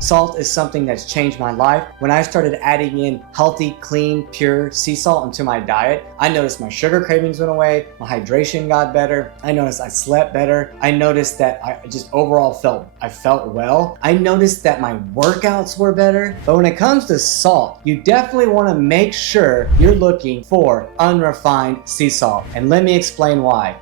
Salt is something that's changed my life. When I started adding in healthy, clean, pure sea salt into my diet, I noticed my sugar cravings went away, my hydration got better, I noticed I slept better, I noticed that I just overall felt well. I noticed that my workouts were better. But when it comes to salt, you definitely want to make sure you're looking for unrefined sea salt. And let me explain why.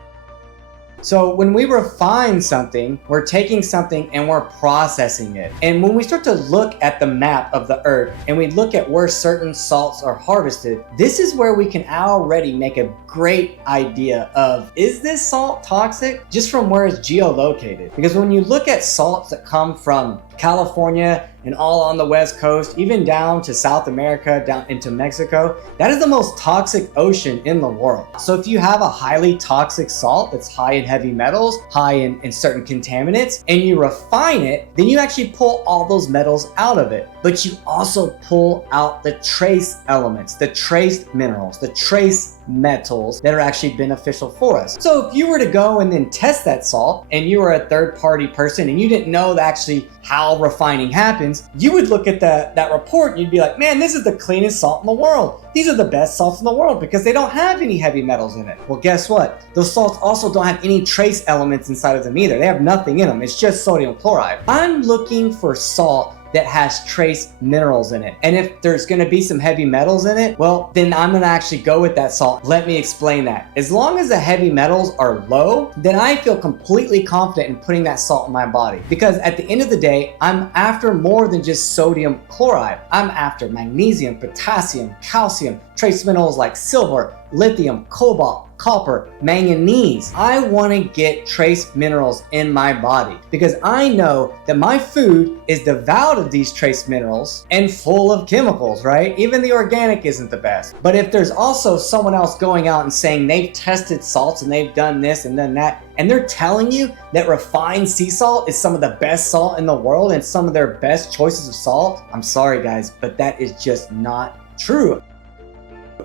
So when we refine something, we're taking something and we're processing it. And when we start to look at the map of the earth and we look at where certain salts are harvested, this is where we can already make a great idea of, is this salt toxic? Just from where it's geolocated. Because when you look at salts that come from California and all on the West Coast, even down to South America, down into Mexico, that is the most toxic ocean in the world. So if you have a highly toxic salt that's high in heavy metals, high in certain contaminants, and you refine it, then you actually pull all those metals out of it. But you also pull out the trace elements, the trace minerals, the trace metals that are actually beneficial for us. So if you were to go and then test that salt and you were a third-party person and you didn't know actually how refining happens, you would look at that report and you'd be like, man, this is the cleanest salt in the world. These are the best salts in the world because they don't have any heavy metals in it. Well, guess what? Those salts also don't have any trace elements inside of them either. They have nothing in them. It's just sodium chloride. I'm looking for salt that has trace minerals in it. And if there's gonna be some heavy metals in it, well, then I'm gonna actually go with that salt. Let me explain that. As long as the heavy metals are low, then I feel completely confident in putting that salt in my body. Because at the end of the day, I'm after more than just sodium chloride. I'm after magnesium, potassium, calcium, trace minerals like silver, lithium, cobalt, copper, manganese. I want to get trace minerals in my body because I know that my food is devoid of these trace minerals and full of chemicals, right? Even the organic isn't the best. But if there's also someone else going out and saying they've tested salts and they've done this and done that, and they're telling you that refined sea salt is some of the best salt in the world and some of their best choices of salt, I'm sorry guys, but that is just not true.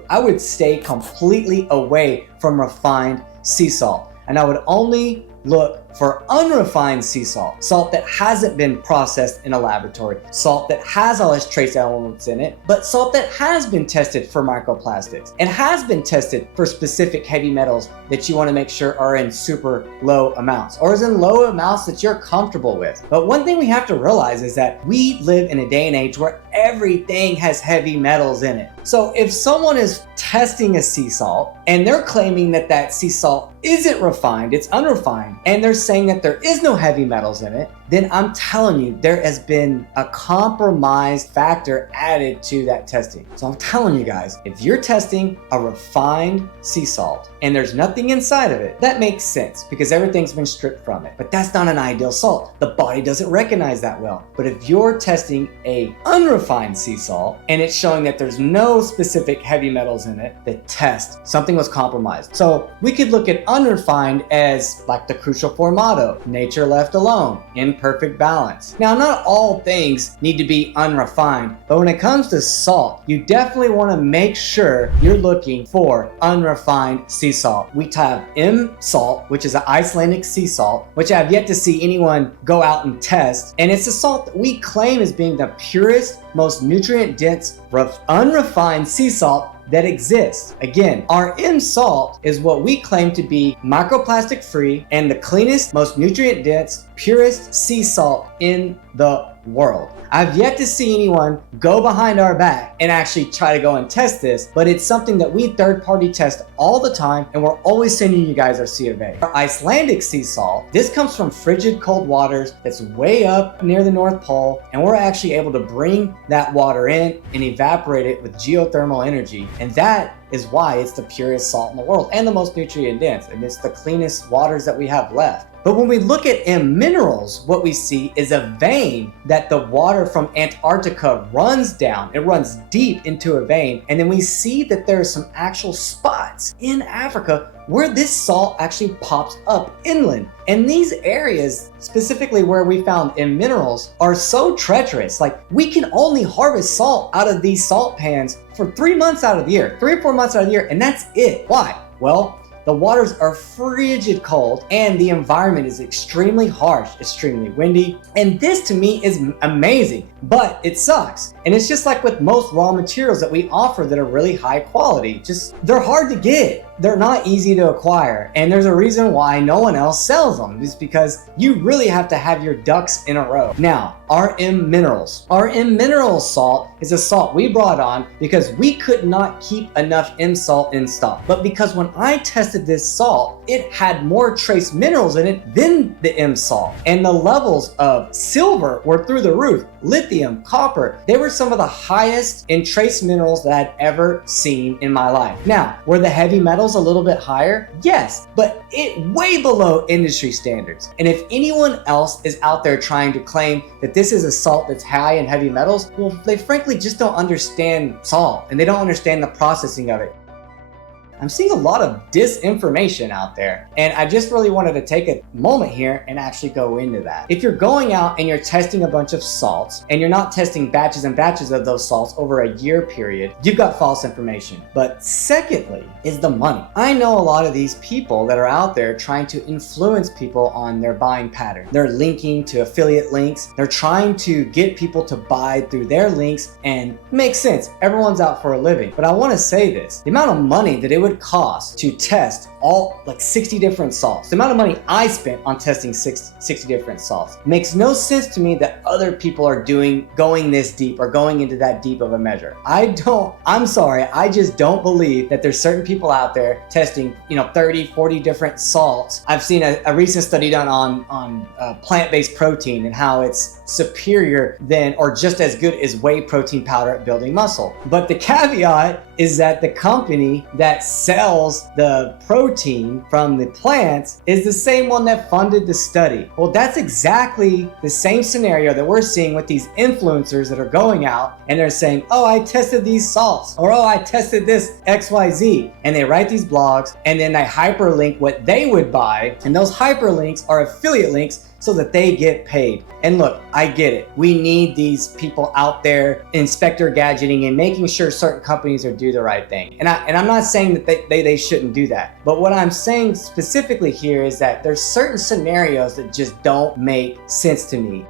I would stay completely away from refined sea salt, and I would only look for unrefined sea salt, salt that hasn't been processed in a laboratory, salt that has all its trace elements in it, but salt that has been tested for microplastics and has been tested for specific heavy metals that you want to make sure are in super low amounts or is in low amounts that you're comfortable with. But one thing we have to realize is that we live in a day and age where everything has heavy metals in it. So if someone is testing a sea salt and they're claiming that that sea salt isn't refined, it's unrefined, and they're saying that there is no heavy metals in it, then I'm telling you, there has been a compromised factor added to that testing. So I'm telling you guys, if you're testing a refined sea salt and there's nothing inside of it, that makes sense because everything's been stripped from it. But that's not an ideal salt. The body doesn't recognize that well. But if you're testing a unrefined sea salt and it's showing that there's no specific heavy metals in it, the test, something was compromised. So we could look at unrefined as like the crucial formato, nature left alone, imperfect balance. Now, not all things need to be unrefined, but when it comes to salt, you definitely want to make sure you're looking for unrefined sea salt. We have mSalt, which is an Icelandic sea salt, which I have yet to see anyone go out and test. And it's a salt that we claim as being the purest, most nutrient-dense, unrefined sea salt that exists. Again, our mSalt is what we claim to be microplastic free and the cleanest, most nutrient dense, purest sea salt in the world. I've yet to see anyone go behind our back and actually try to go and test this, but it's something that we third-party test all the time, and we're always sending you guys our C of A. Our Icelandic sea salt, this comes from frigid cold waters that's way up near the North Pole, and we're actually able to bring that water in and evaporate it with geothermal energy, and that is why it's the purest salt in the world and the most nutrient dense, and it's the cleanest waters that we have left. But when we look at mMinerals, what we see is a vein that the water from Antarctica runs down. It runs deep into a vein. And then we see that there are some actual spots in Africa where this salt actually pops up inland. And these areas, specifically where we found mMinerals, are so treacherous. Like, we can only harvest salt out of these salt pans for 3 months out of the year, 3 or 4 months out of the year, and that's it. Why? Well, The waters are frigid cold and the environment is extremely harsh, extremely windy. And this to me is amazing, but it sucks. And it's just like with most raw materials that we offer that are really high quality, just they're hard to get. They're not easy to acquire, and there's a reason why no one else sells them. It's because you really have to have your ducks in a row. Now, mMinerals. mMinerals salt is a salt we brought on because we could not keep enough mSalt in stock. But because when I tested this salt, it had more trace minerals in it than the mSalt. And the levels of silver were through the roof. Lithium, copper, they were some of the highest in trace minerals that I'd ever seen in my life. Now, were the heavy metals a little bit higher? Yes, but it way below industry standards. And if anyone else is out there trying to claim that this is a salt that's high in heavy metals, well, they frankly just don't understand salt and they don't understand the processing of it. I'm seeing a lot of disinformation out there, and I just really wanted to take a moment here and actually go into that. If you're going out and you're testing a bunch of salts and you're not testing batches and batches of those salts over a year period, you've got false information. But secondly is the money. I know a lot of these people that are out there trying to influence people on their buying pattern. They're linking to affiliate links. They're trying to get people to buy through their links, and it makes sense. Everyone's out for a living. But I want to say this, the amount of money that it would cost to test all like 60 different salts, the amount of money I spent on testing 60 different salts, makes no sense to me that other people are going this deep or going into that deep of a measure. I'm sorry, I just don't believe that there's certain people out there testing 30, 40 different salts. I've seen a recent study done on plant-based protein and how it's superior than or just as good as whey protein powder at building muscle. But the caveat is that the company that sells the protein from the plants is the same one that funded the study. Well, that's exactly the same scenario that we're seeing with these influencers that are going out and they're saying, oh, I tested these salts, or oh, I tested this XYZ. And they write these blogs and then they hyperlink what they would buy. And those hyperlinks are affiliate links so that they get paid. And look, I get it. We need these people out there inspector gadgeting and making sure certain companies are do the right thing. And I'm not saying that they shouldn't do that. But what I'm saying specifically here is that there's certain scenarios that just don't make sense to me.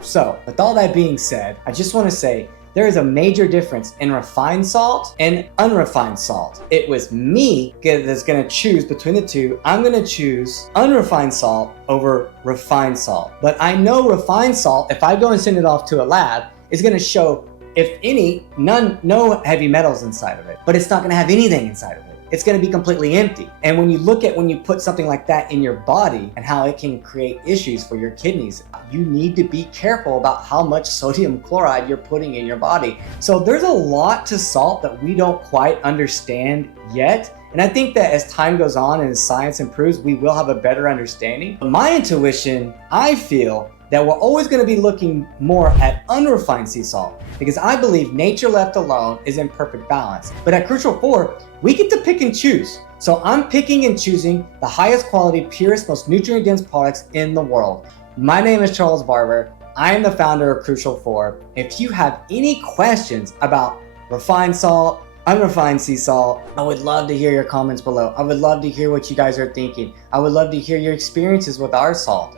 So with all that being said, I just want to say, there is a major difference in refined salt and unrefined salt. It was me that's going to choose between the two. I'm going to choose unrefined salt over refined salt. But I know refined salt, if I go and send it off to a lab, is going to show, if any, no heavy metals inside of it. But it's not going to have anything inside of it. It's going to be completely empty. And when you put something like that in your body and how it can create issues for your kidneys, you need to be careful about how much sodium chloride you're putting in your body. So there's a lot to salt that we don't quite understand yet. And I think that as time goes on and as science improves, we will have a better understanding. But my intuition, I feel that we're always going to be looking more at unrefined sea salt, because I believe nature left alone is in perfect balance. But at Crucial 4, we get to pick and choose. So I'm picking and choosing the highest quality, purest, most nutrient-dense products in the world. My name is Charles Barber. I am the founder of Crucial 4. If you have any questions about refined salt, unrefined sea salt, I would love to hear your comments below. I would love to hear what you guys are thinking. I would love to hear your experiences with our salt.